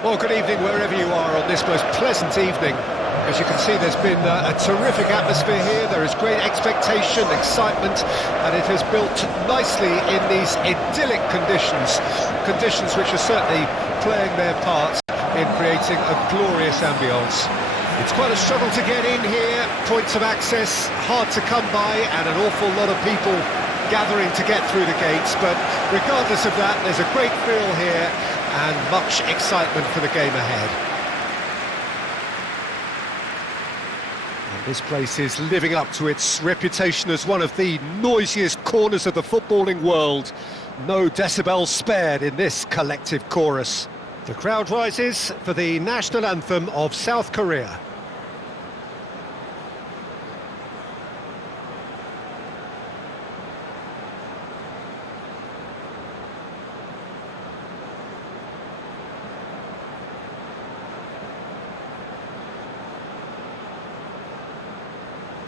Well, good evening wherever you are on this most pleasant evening. As you can see, there's been a terrific atmosphere here. There is great expectation, excitement, and it has built nicely in these idyllic conditions. Conditions which are certainly playing their part in creating a glorious ambience. It's quite a struggle to get in here, points of access hard to come by, and an awful lot of people gathering to get through the gates, but regardless of that, there's a great feel here and much excitement for the game ahead. And this place is living up to its reputation as one of the noisiest corners of the footballing world. No decibels spared in this collective chorus. The crowd rises for the national anthem of South Korea.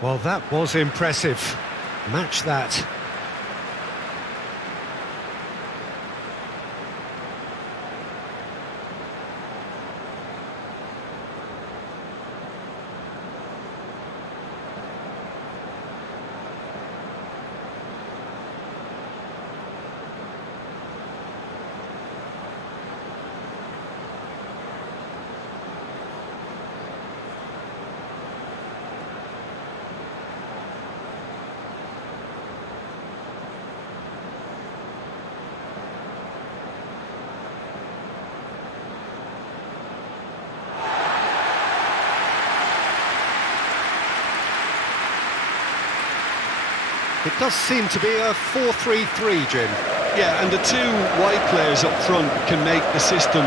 Well, that was impressive. Match that. It does seem to be a 4-3-3, Jim. Yeah, and the two wide players up front can make the system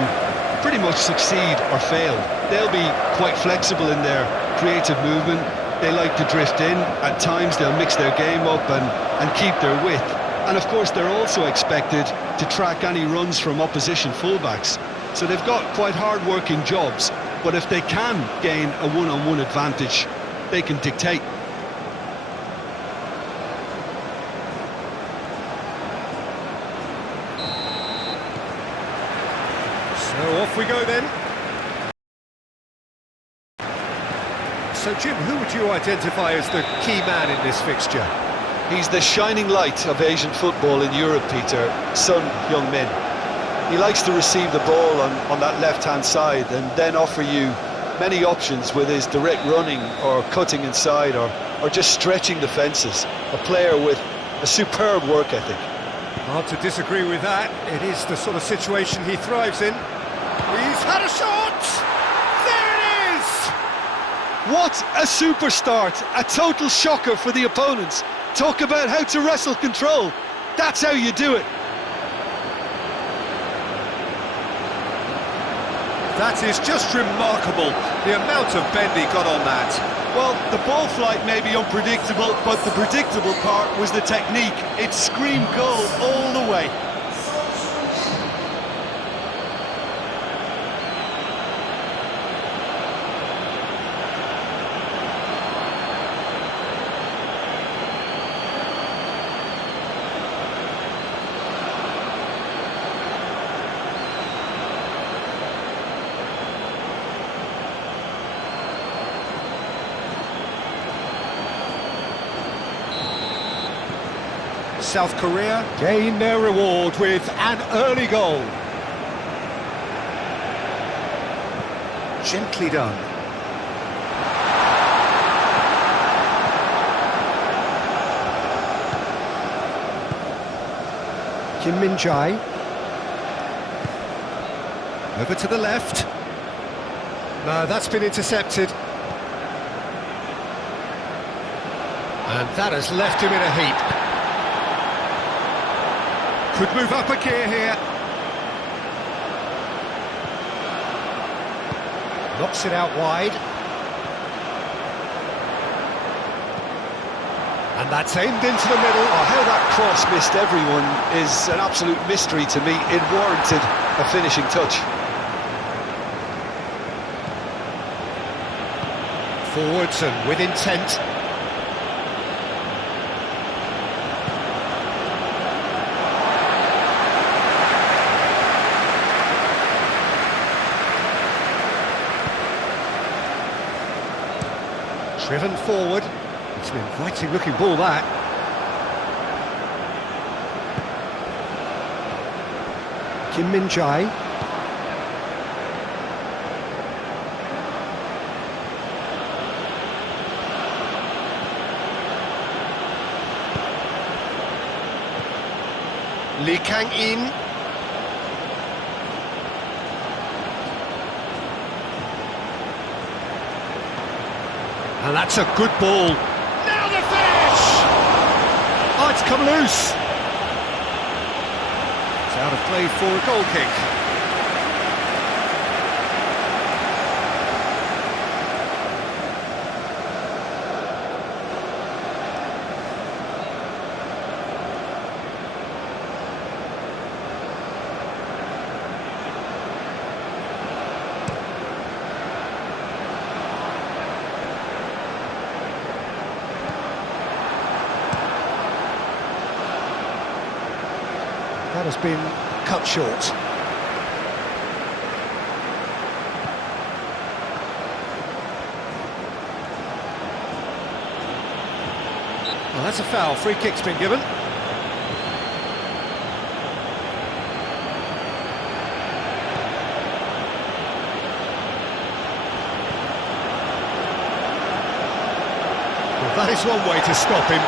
pretty much succeed or fail. They'll be quite flexible in their creative movement. They like to drift in. At times they'll mix their game up and keep their width. And of course they're also expected to track any runs from opposition fullbacks. So they've got quite hard-working jobs, but if they can gain a one-on-one advantage, they can dictate. So off we go then. So Jim, who would you identify as the key man in this fixture? He's the shining light of Asian football in Europe, Peter, Son Heung-min. He likes to receive the ball on that left-hand side and then offer you many options with his direct running or cutting inside or just stretching the fences. A player with a superb work ethic. Hard to disagree with that. It is the sort of situation he thrives in. He's had a shot! There it is! What a super start! A total shocker for the opponents. Talk about how to wrestle control. That's how you do it. That is just remarkable, the amount of bend he got on that. Well, the ball flight may be unpredictable, but the predictable part was the technique. It screamed goal all the way. South Korea gain their reward with an early goal. Gently done. Kim Min-jae. Over to the left. No, that's been intercepted. And that has left him in a heap. Could move up a gear here. Knocks it out wide. And that's aimed into the middle. Oh, how that cross missed everyone is an absolute mystery to me. It warranted a finishing touch. Forwards and with intent. Driven forward. It's an inviting looking ball, that. Kim Min-jae. Lee Kang-in. And that's a good ball. Now the finish! Oh, it's come loose. It's out of play for a goal kick. That has been cut short. Well, that's a foul. Free kick's been given. Well, that is one way to stop him.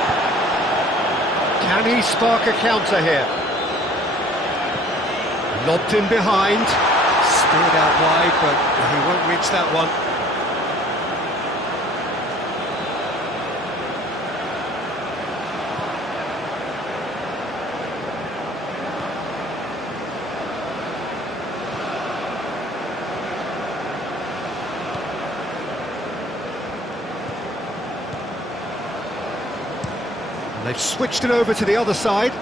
Can he spark a counter here? Lobbed in behind, steered out wide, but he won't reach that one. And they've switched it over to the other side.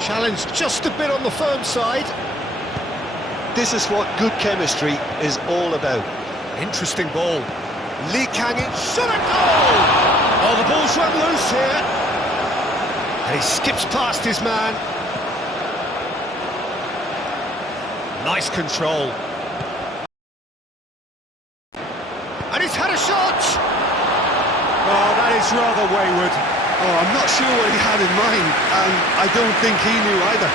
Challenge just a bit on the firm side. This is what good chemistry is all about. Interesting ball. Lee Kang-in shot a goal! Oh, the ball's run loose here. And he skips past his man. Nice control. And he's had a shot! Oh, that is rather wayward. Oh, I'm not sure what he had in mind, and I don't think he knew either.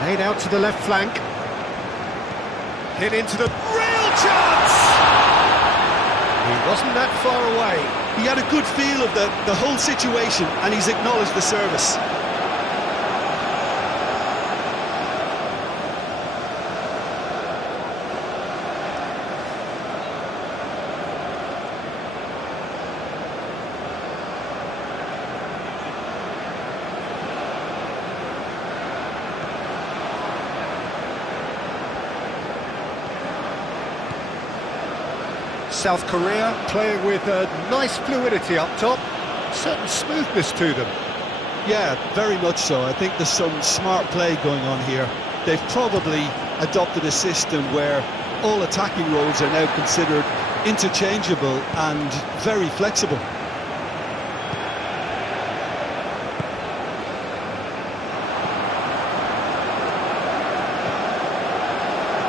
Played out to the left flank. Hit into the real chance! He wasn't that far away. He had a good feel of the whole situation, and he's acknowledged the service. South Korea playing with a nice fluidity up top, certain smoothness to them. Yeah, very much so. I think there's some smart play going on here. They've probably adopted a system where all attacking roles are now considered interchangeable and very flexible.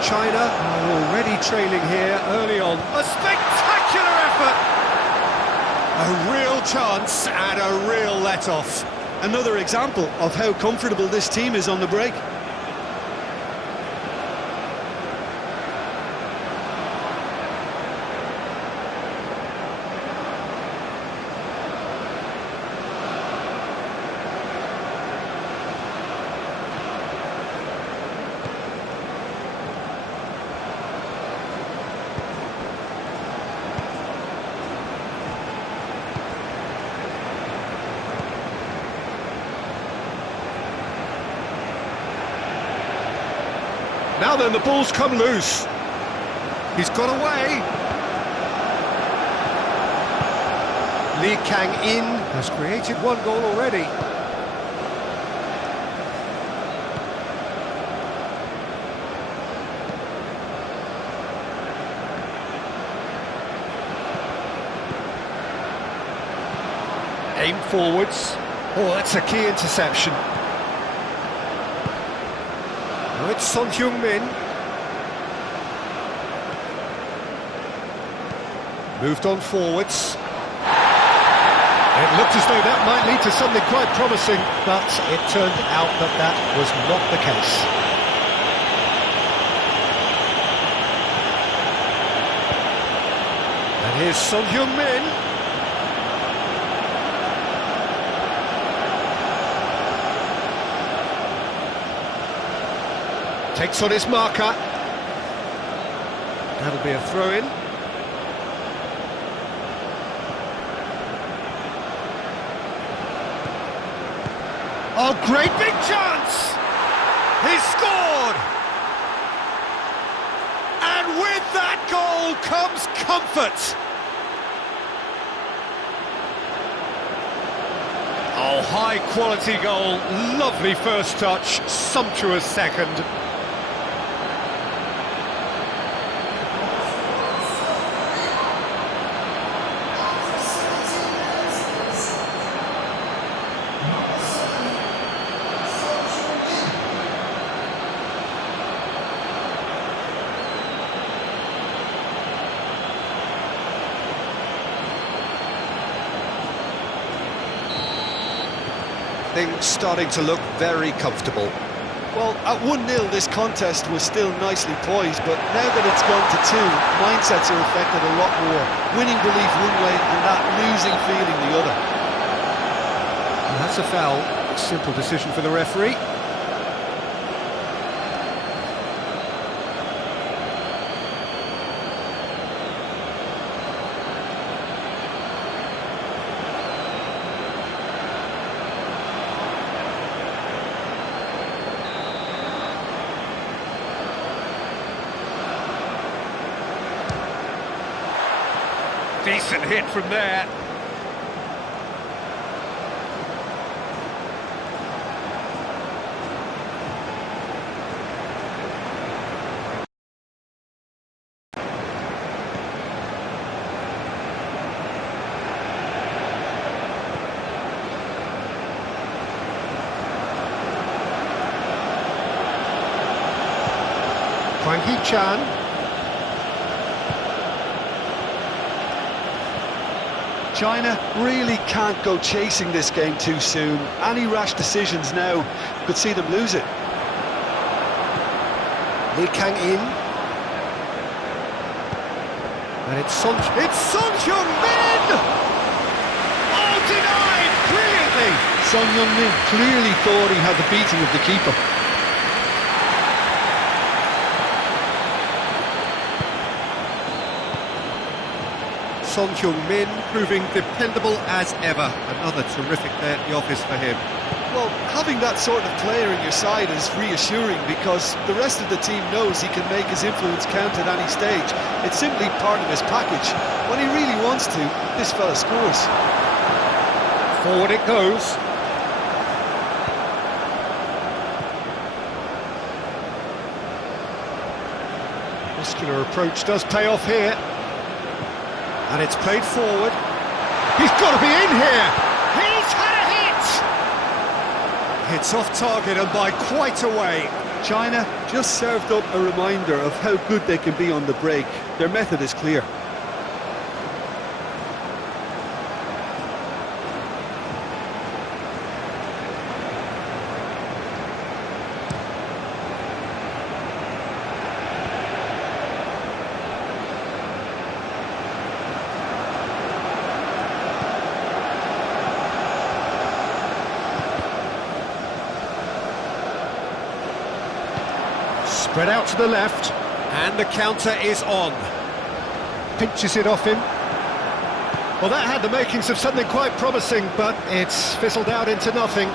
China are already trailing here early on. A spectacular effort! A real chance and a real let-off. Another example of how comfortable this team is on the break. Now then, the ball's come loose. He's got away. Lee Kang-in has created one goal already. Aim forwards. Oh, that's a key interception. Now it's Son Heung-min. Moved on forwards. It looked as though that might lead to something quite promising, but it turned out that that was not the case. And here's Son Heung-min. Takes on his marker. That'll be a throw-in. Oh, great big chance! He's scored! And with that goal comes comfort! Oh, high-quality goal, lovely first touch, sumptuous second. Things starting to look very comfortable. Well, at 1-0 this contest was still nicely poised, but now that it's gone to 2, mindsets are affected a lot more. Winning belief one way and that losing feeling the other. And that's a foul. Simple decision for the referee. Decent hit from there. Hwang Hee-chan. China really can't go chasing this game too soon. Any rash decisions now could see them lose it. Lee Kang-in. And it's Son Heung-min! Oh, denied brilliantly! Son Heung-min clearly thought he had the beating of the keeper. Son Heung-min proving dependable as ever. Another terrific day at the office for him. Well, having that sort of player in your side is reassuring because the rest of the team knows he can make his influence count at any stage. It's simply part of his package. When he really wants to, this fella scores. Forward it goes. Muscular approach does pay off here. And it's played forward. He's got to be in here! He's had a hit! It's off target and by quite a way. China just served up a reminder of how good they can be on the break. Their method is clear. Spread out to the left, and the counter is on. Pinches it off him. Well, that had the makings of something quite promising, but it's fizzled out into nothing.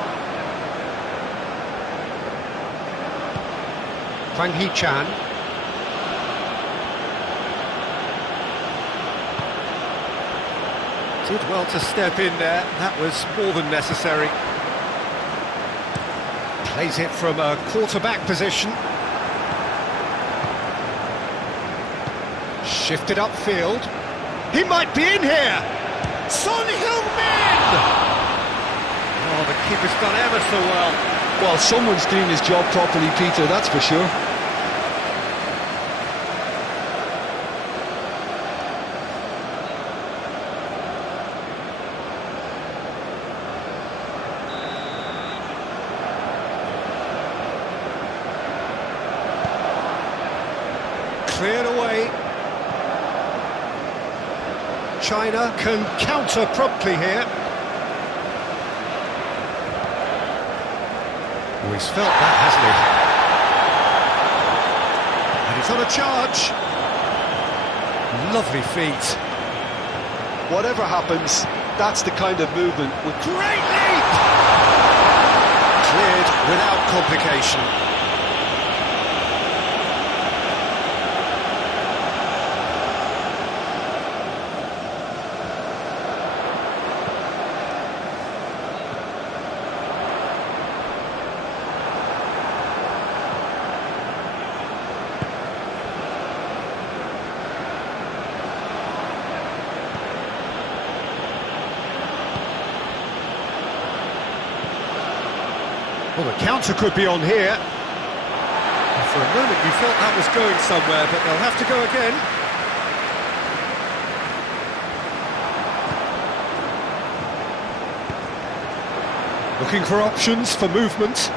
Hwang Hee-chan. Did well to step in there. That was more than necessary. Plays it from a quarterback position. Shifted upfield. He might be in here! Son Heung-min! Keeper's done ever so well. Well, someone's doing his job properly, Peter, that's for sure. Cleared away. China can counter promptly here. Oh, he's felt that, hasn't he? And he's on a charge. Lovely feet. Whatever happens, that's the kind of movement with Great leap! Cleared without complication. Well, the counter could be on here. For a moment you felt that was going somewhere, but they'll have to go again. Looking for options for movement.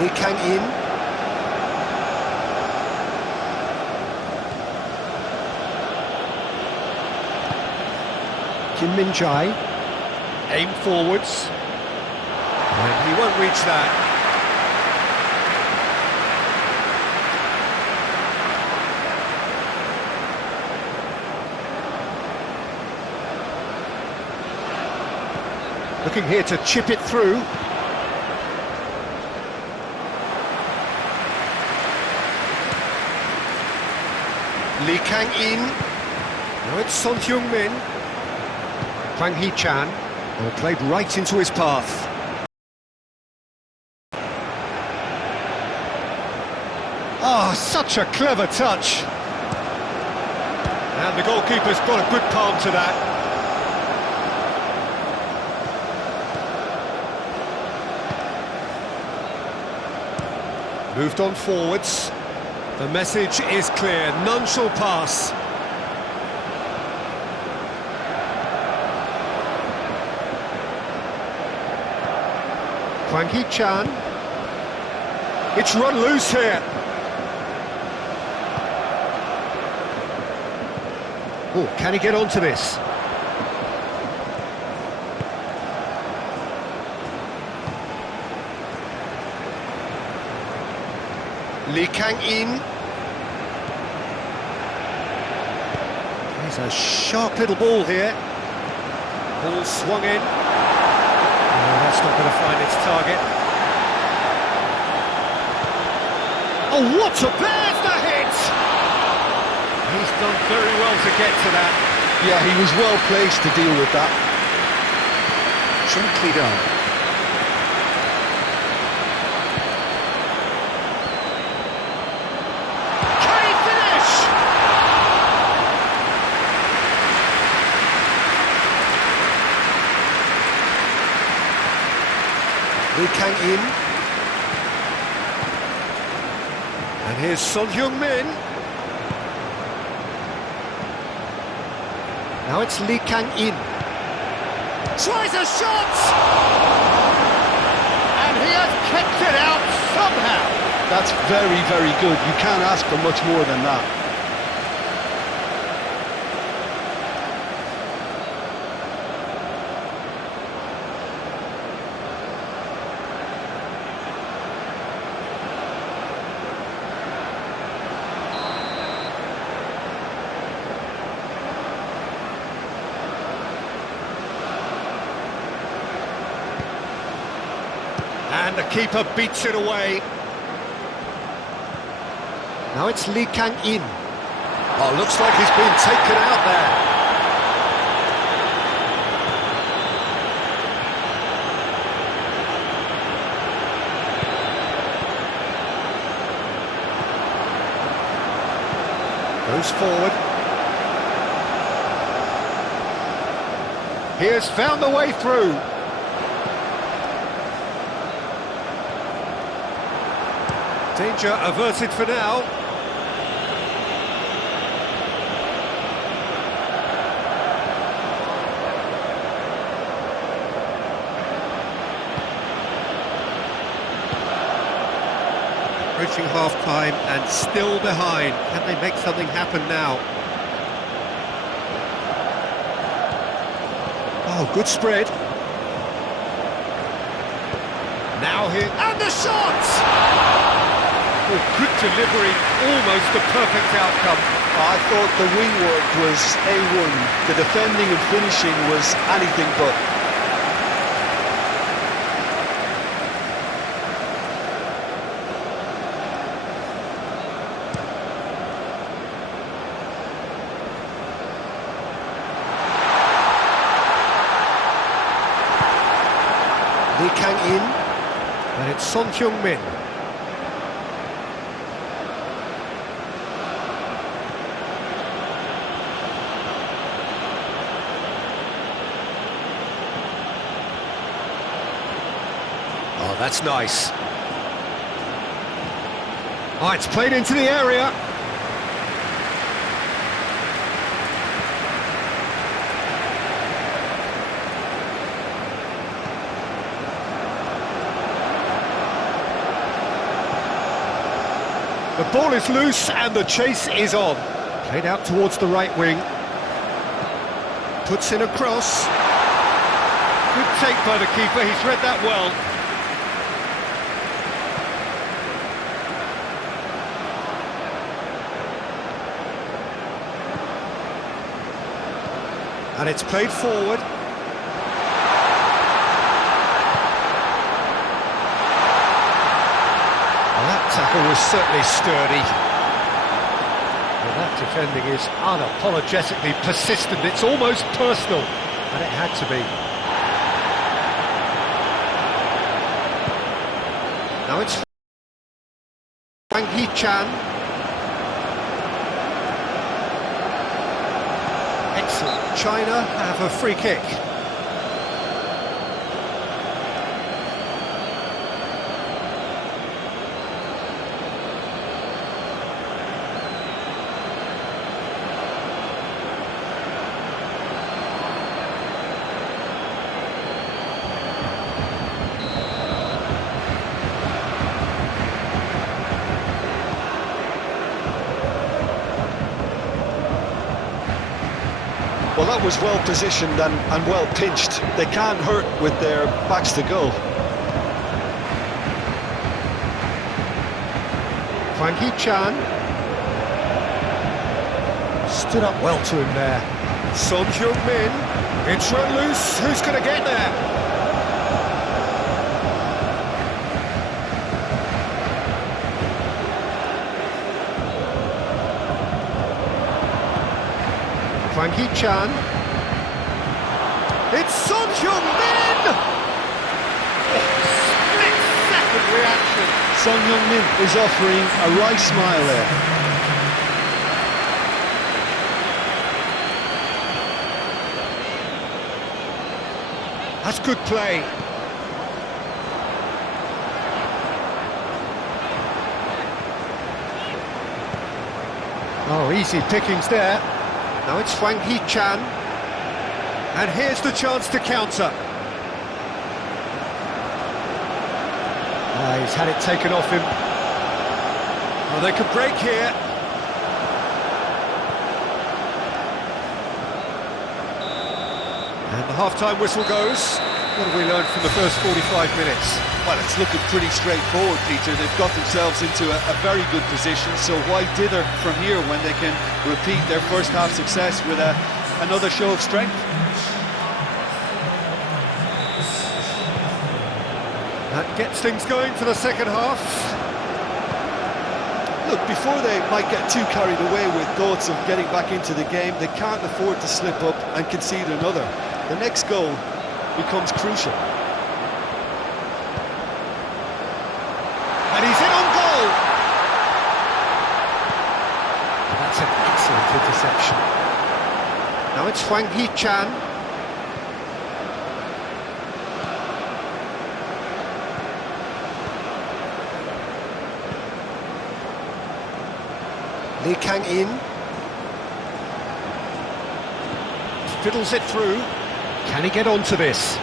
Lee Kang-in. Kim Min-jae, aim forwards, and he won't reach that. Looking here to chip it through. Lee Kang-in, now it's Son Heung-min. Hwang Hee-chan, well, played right into his path. Oh, such a clever touch. And the goalkeeper's got a good palm to that. Moved on forwards. The message is clear, none shall pass. Hwang Hee-chan. It's run loose here. Oh, can he get onto this? Lee Kang-in. There's a sharp little ball here. Ball swung in. Oh, that's not going to find its target. Oh, what a there's the hit! He's done very well to get to that. Yeah, he was well placed to deal with that. Gently done. Can he finish? Lee Kang-in. And here's Son Heung-min. Now it's Lee Kang-in. Tries a shot! And he has kept it out somehow. That's very, very good. You can't ask for much more than that. And the keeper beats it away. Now it's Lee Kang-in. Oh, looks like he's been taken out there. moves forward. He has found the way through. Danger averted for now. Approaching half-time and still behind. Can they make something happen now? Oh, good spread. Now here, and the shot! Oh, good delivery, almost the perfect outcome. I thought the wing work was A1. The defending and finishing was anything but. Lee Kang-in, and it's Son-Heung-min. Oh, that's nice. Oh, it's played into the area. The ball is loose and the chase is on. Played out towards the right wing. Puts in a cross. Good take by the keeper, he's read that well. And it's played forward. That tackle was certainly sturdy. Well, that defending is unapologetically persistent. It's almost personal, and it had to be. Now it's Wang Hee-chan. Excellent. China have a free kick. Well, that was well positioned and well pinched. They can't hurt with their backs to goal. Wang Hee-chan stood up well to him there. Son-Heung-min, it's run loose, who's going to get there? Wang Hee-chan. It's Son-Heung-min! Split-second reaction. Son-Heung-min is offering a wry smile there. That's good play. Oh, easy pickings there. Now it's Wang Hee-chan. And here's the chance to counter. He's had it taken off him. Oh, they could break here. And the half-time whistle goes. What have we learned from the first 45 minutes? Well, it's looking pretty straightforward, Peter. They've got themselves into a very good position, so why dither from here when they can repeat their first half success with another show of strength? That gets things going for the second half. Look, before they might get too carried away with thoughts of getting back into the game, they can't afford to slip up and concede another. The next goal becomes crucial. And he's in on goal! That's an excellent interception. Now it's Hwang Hee-chan. Lee Kang-in. Fiddles it through. Can he get onto this?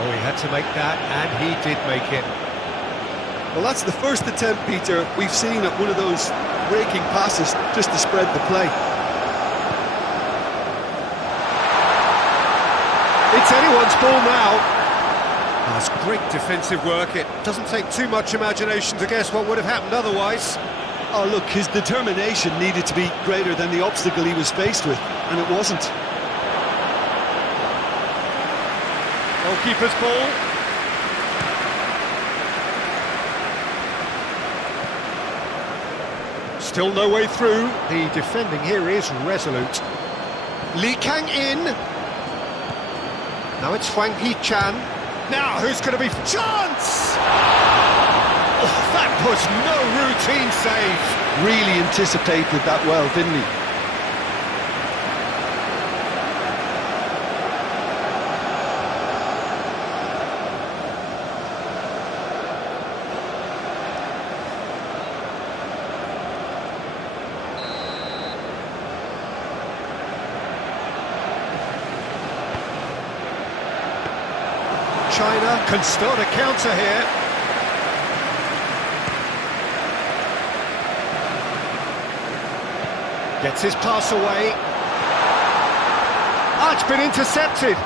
Oh, he had to make that, and he did make it. Well, that's the first attempt, Peter, we've seen at one of those breaking passes just to spread the play. It's anyone's ball now. That's great defensive work. It doesn't take too much imagination to guess what would have happened otherwise. Oh, look, his determination needed to be greater than the obstacle he was faced with, and it wasn't. Goalkeeper's ball. Still no way through. The defending here is resolute. Lee Kang-in. Now it's Hwang Hee-chan. Now who's going to be... Chance! Oh, that was no routine save. Really anticipated that well, didn't he? China can start a counter here. Gets his pass away. Ah, it's been intercepted.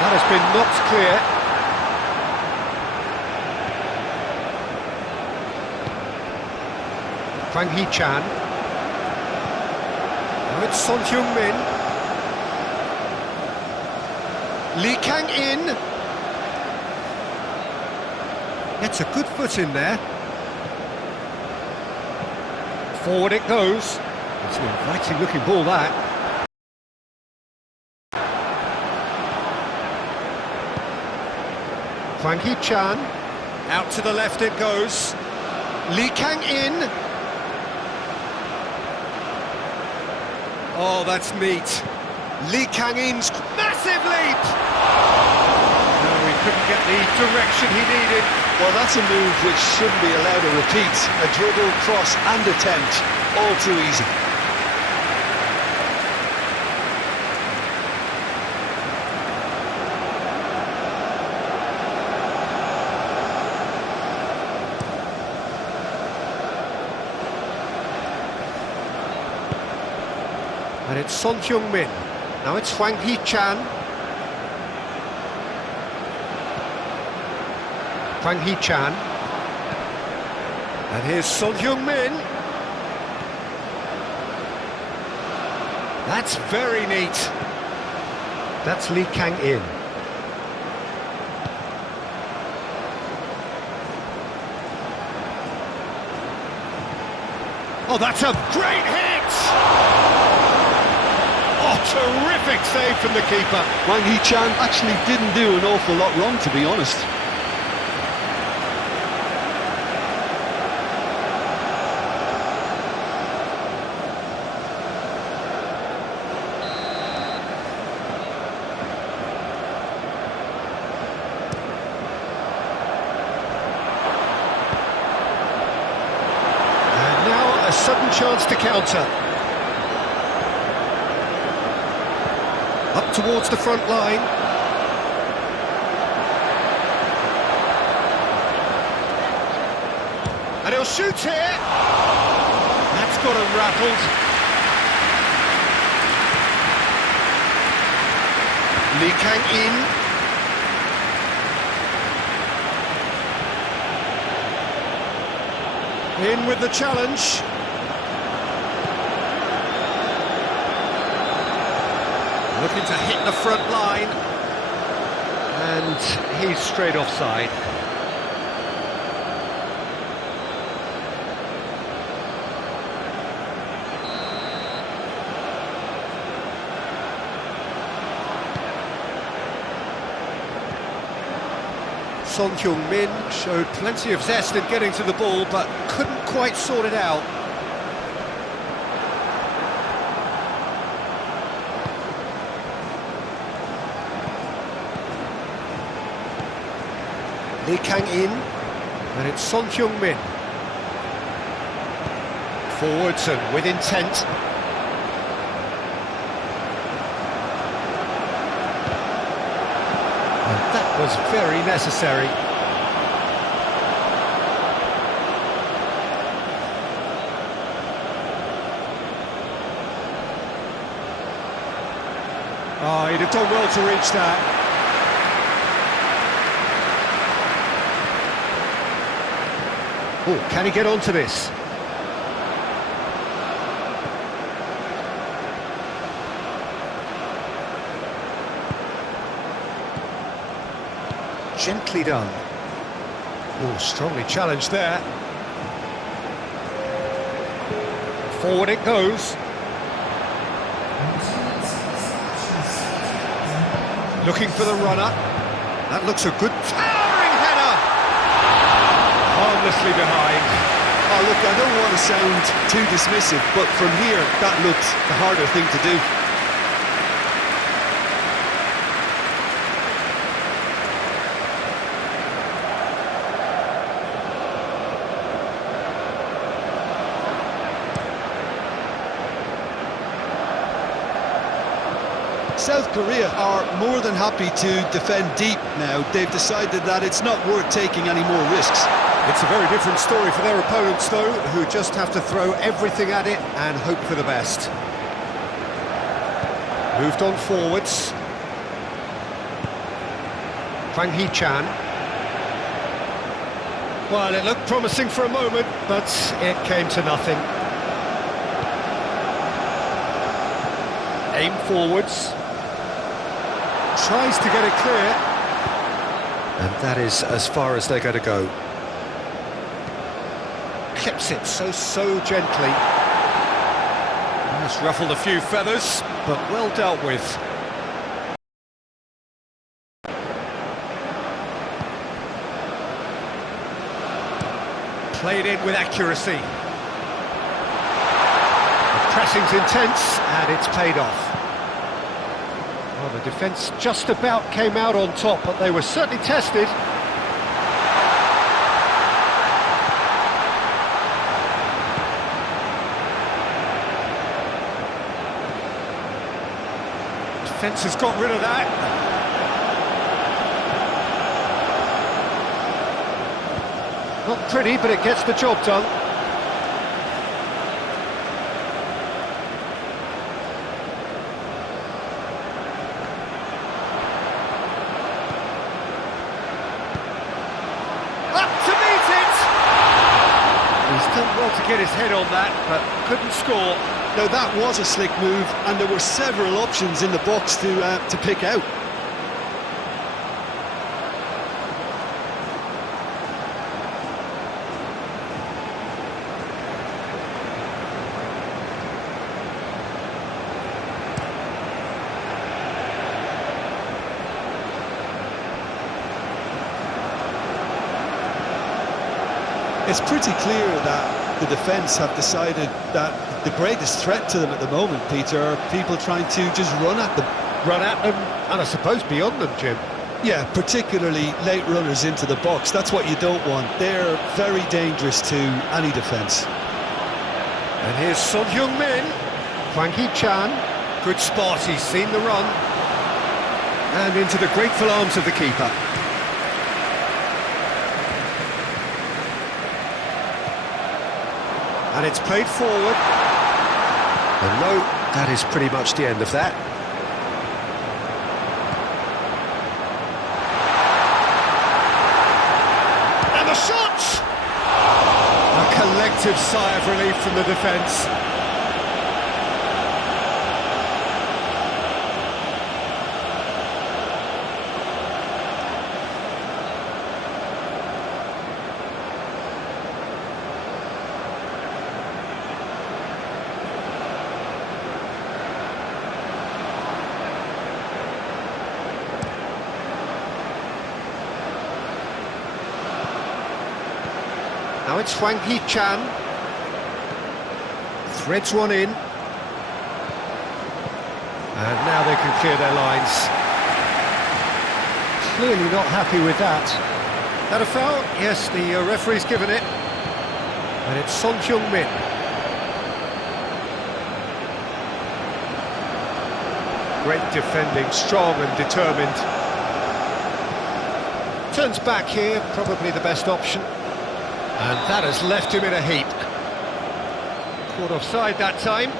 That has been knocked clear. Hwang Hee-chan. Now it's Son Heung-min. Lee Kang-in. Gets a good foot in there. Forward it goes. It's an inviting looking ball, that. Hwang Hee-chan. Out to the left it goes. Lee Kang-in. Oh, that's neat. Lee Kang-in's massive leap! No, he couldn't get the direction he needed. Well, that's a move which shouldn't be allowed to repeat. A dribble, cross and attempt, all too easy. And it's Son Heung-min. Now it's Hwang Hee-chan. Hwang Hee-chan. And here's Son Heung-min. That's very neat. That's Lee Kang-in. Oh, that's a great hit! Oh, terrific save from the keeper. Hwang Hee-chan actually didn't do an awful lot wrong, to be honest. And now a sudden chance to counter. Up towards the front line. And he'll shoot here. That's got him rattled. Lee Kang-in. In with the challenge. Looking to hit the front line, and he's straight offside. Son Heung-min showed plenty of zest in getting to the ball, but couldn't quite sort it out. Lee Kang-in, and it's Son Heung-min. Forwards and with intent. And that was very necessary. Oh, he'd have done well to reach that. Oh, can he get onto this? Gently done. Oh, strongly challenged there. Forward it goes. Looking for the runner. That looks a good towering header. Harmlessly behind. Oh, look, I don't want to sound too dismissive, but from here, that looked the harder thing to do. South Korea are more than happy to defend deep now. They've decided that it's not worth taking any more risks. It's a very different story for their opponents, though, who just have to throw everything at it and hope for the best. Moved on forwards. Hwang Hee-chan. Well, it looked promising for a moment, but it came to nothing. Aim forwards. Tries to get it clear. And that is as far as they're going to go. Clips it so gently. Has ruffled a few feathers, but well dealt with. Played in with accuracy. The pressing's intense, and it's paid off. Well, the defence just about came out on top, but they were certainly tested. Defence has got rid of that. Not pretty, but it gets the job done. Well to get his head on that, but couldn't score. Now that was a slick move, and there were several options in the box to pick out. It's pretty clear that the defence have decided that the greatest threat to them at the moment, Peter, are people trying to just run at them. Run at them, and I suppose beyond them, Jim. Yeah, particularly late runners into the box. That's what you don't want. They're very dangerous to any defence. And here's Son Heung-min. Hwang Hee-chan. Good spot, he's seen the run. And into the grateful arms of the keeper. And it's played forward. And no, that is pretty much the end of that. And the shot! A collective sigh of relief from the defence. Now it's Hwang Hee-chan. Threads one in. And now they can clear their lines. Clearly not happy with that. That a foul? Yes, the referee's given it. And it's Son Heung-min. Great defending, strong and determined. Turns back here, probably the best option. And that has left him in a heap. Caught offside that time.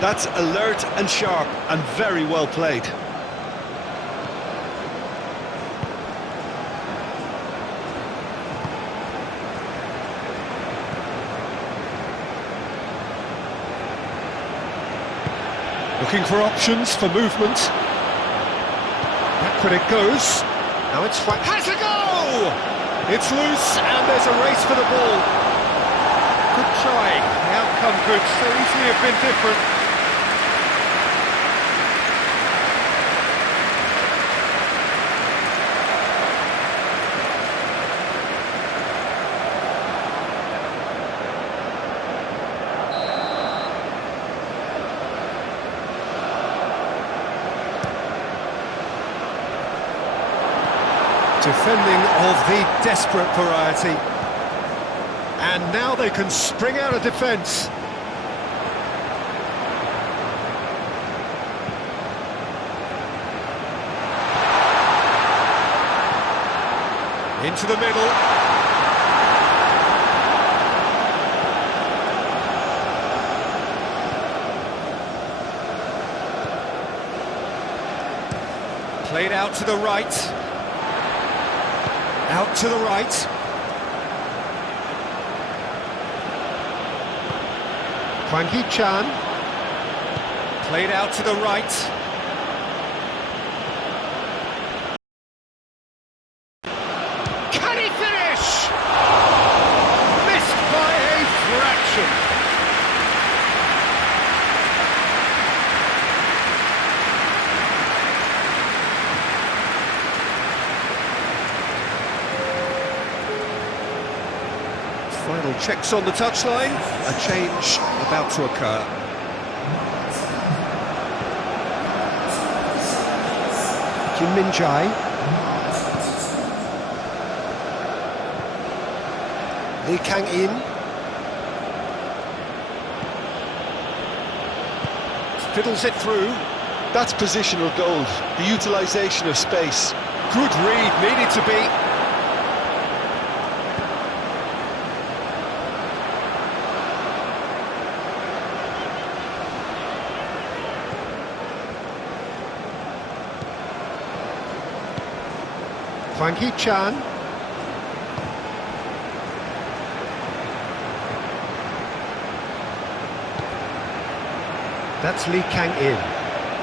That's alert and sharp and very well played. Looking for options for movement. Back when it goes. Now it's Hwang. Has a go! It's loose and there's a race for the ball. Good trying. The outcome could so easily have been different. Defending of the desperate variety. And now they can spring out of defence. Into the middle. Played out to the right. Out to the right. Hwang Hee-chan. Played out to the right. Can he finish? Missed by a fraction. Final checks on the touchline, a change about to occur. Kim Min-jae. Lee Kang-in. Fiddles it through. That's positional gold, the utilisation of space. Good read, needed to be. Hwang Hee-chan. That's Lee Kang-in.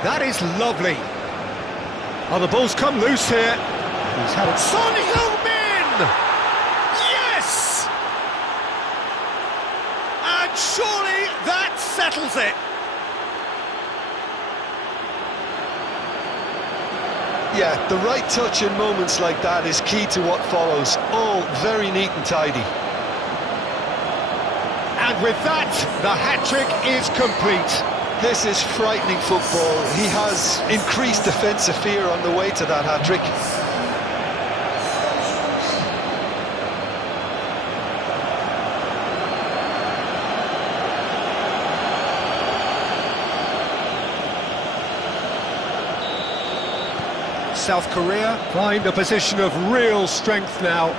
That is lovely. Oh, the ball's come loose here. He's had it. Son Heung-min! Yes! And surely that settles it. Yeah, the right touch in moments like that is key to what follows. All very neat and tidy. And with that, the hat-trick is complete. This is frightening football. He has increased defensive fear on the way to that hat-trick. South Korea find a position of real strength now.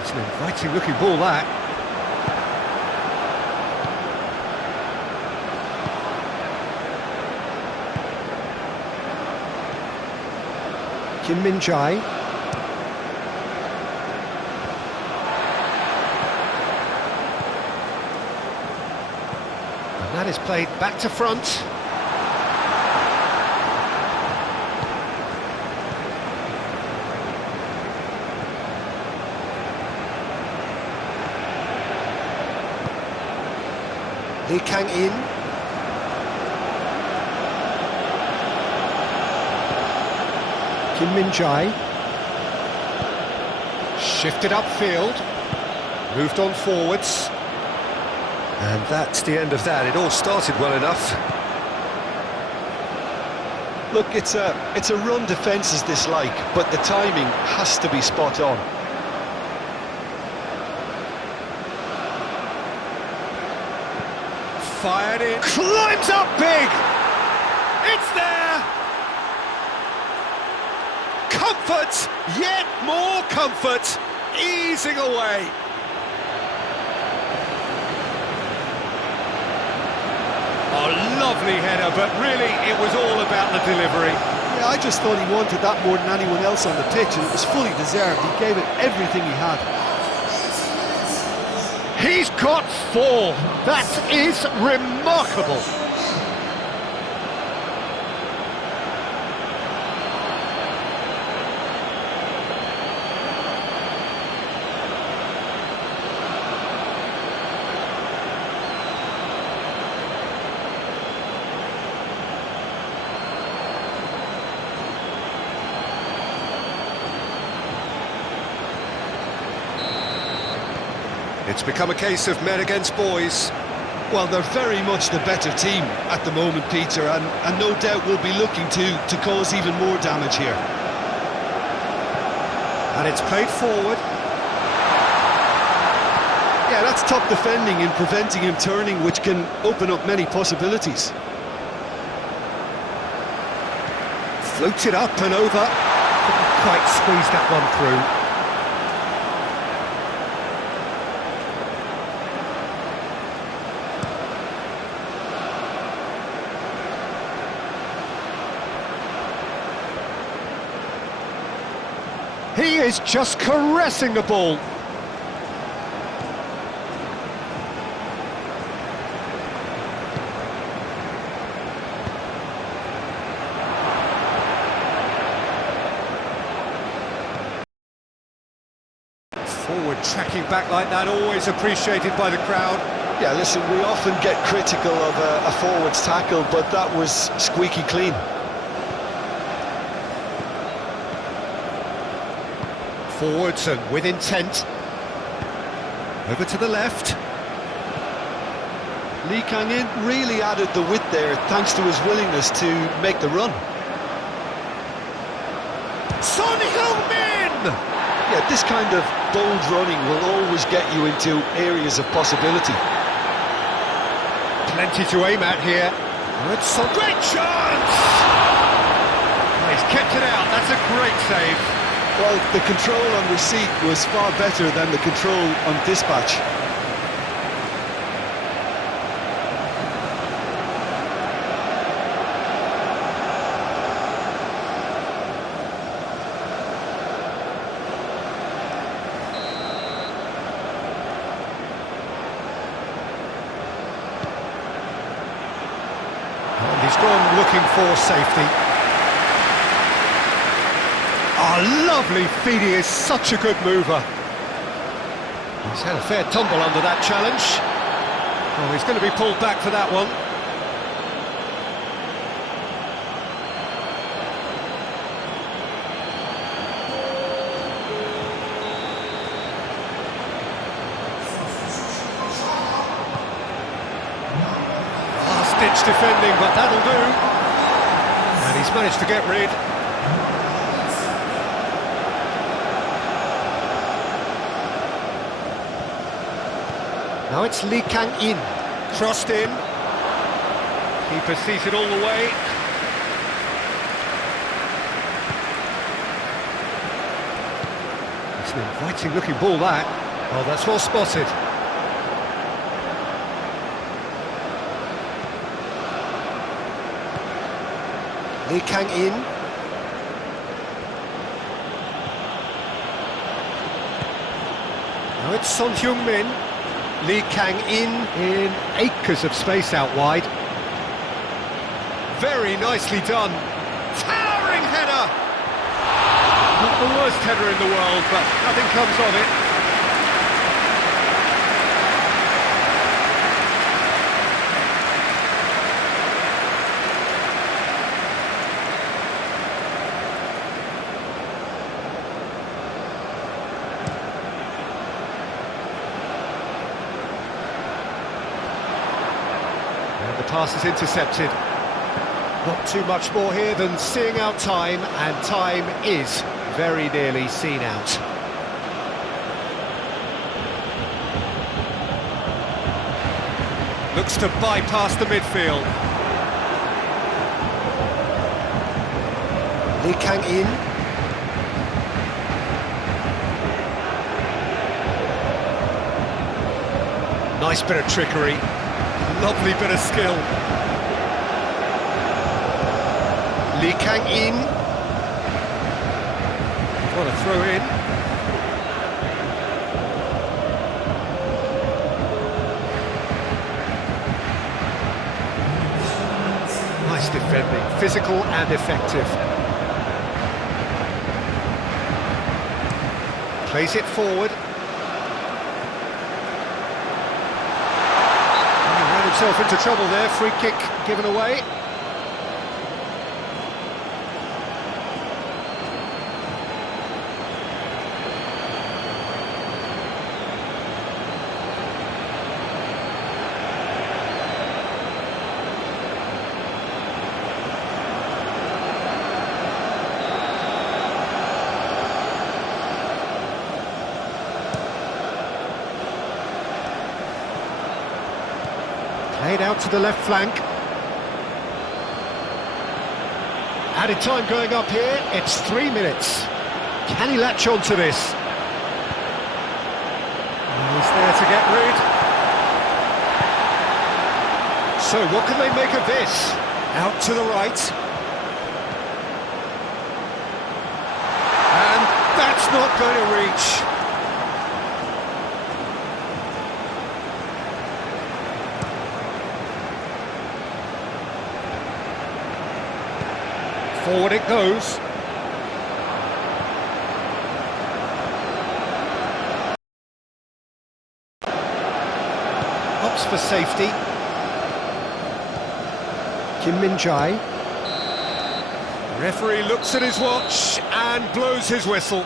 It's an inviting looking ball, that. Kim Min-jae. And that is played back to front. Lee Kang-in. Kim Min-jae. Shifted upfield. Moved on forwards. And that's the end of that. It all started well enough. Look, it's a run defence's dislike, but the timing has to be spot on. Fired in. Climbs up big! It's there! Comfort! Yet more comfort! Easing away. Oh, lovely header, but really it was all about the delivery. Yeah, I just thought he wanted that more than anyone else on the pitch, and it was fully deserved. He gave it everything he had. He's got 4. That is remarkable. It's become a case of men against boys. Well, they're very much the better team at the moment, Peter, and no doubt will be looking to cause even more damage here. And it's played forward. Yeah, that's top defending and preventing him turning, which can open up many possibilities. Floated up and over. Couldn't quite squeeze that one through. He is just caressing the ball. Forward tracking back like that, always appreciated by the crowd. Yeah, listen, we often get critical of a forward's tackle, but that was squeaky clean. Forwards and with intent. Over to the left. Lee Kang-in really added the width there thanks to his willingness to make the run. Son-Heung-min! Yeah, this kind of bold running will always get you into areas of possibility. Plenty to aim at here. Good son. Great chance! Oh, he's kept it out. That's a great save. Well, the control on receipt was far better than the control on dispatch. And he's gone looking for safety. Oh, lovely feed, he is such a good mover. He's had a fair tumble under that challenge. Oh, he's going to be pulled back for that one. Last-ditch defending, but that'll do. And he's managed to get rid. Now it's Lee Kang-in, crossed in. Keeper sees it all the way. It's an inviting looking ball, that. Oh, that's well spotted. Lee Kang-in. Now it's Son-Heung-min. Lee Kang-in in acres of space out wide. Very nicely done. Towering header! Not the worst header in the world, but nothing comes of it. pass is intercepted. Not too much more here than seeing out time, and time is very nearly seen out. Looks to bypass the midfield. Lee Kang-in. Nice bit of trickery. Lovely bit of skill. Lee Kang-in. What a throw in. Nice defending, physical and effective. Plays it forward. He ran himself into trouble there, free kick given away. Played out to the left flank. Added time going up here, it's 3 minutes. Can he latch on to this? He's there to get rid. So what can they make of this? Out to the right. And that's not going to reach. Forward it goes. Opts for safety. Kim Min-jae. Referee looks at his watch and blows his whistle.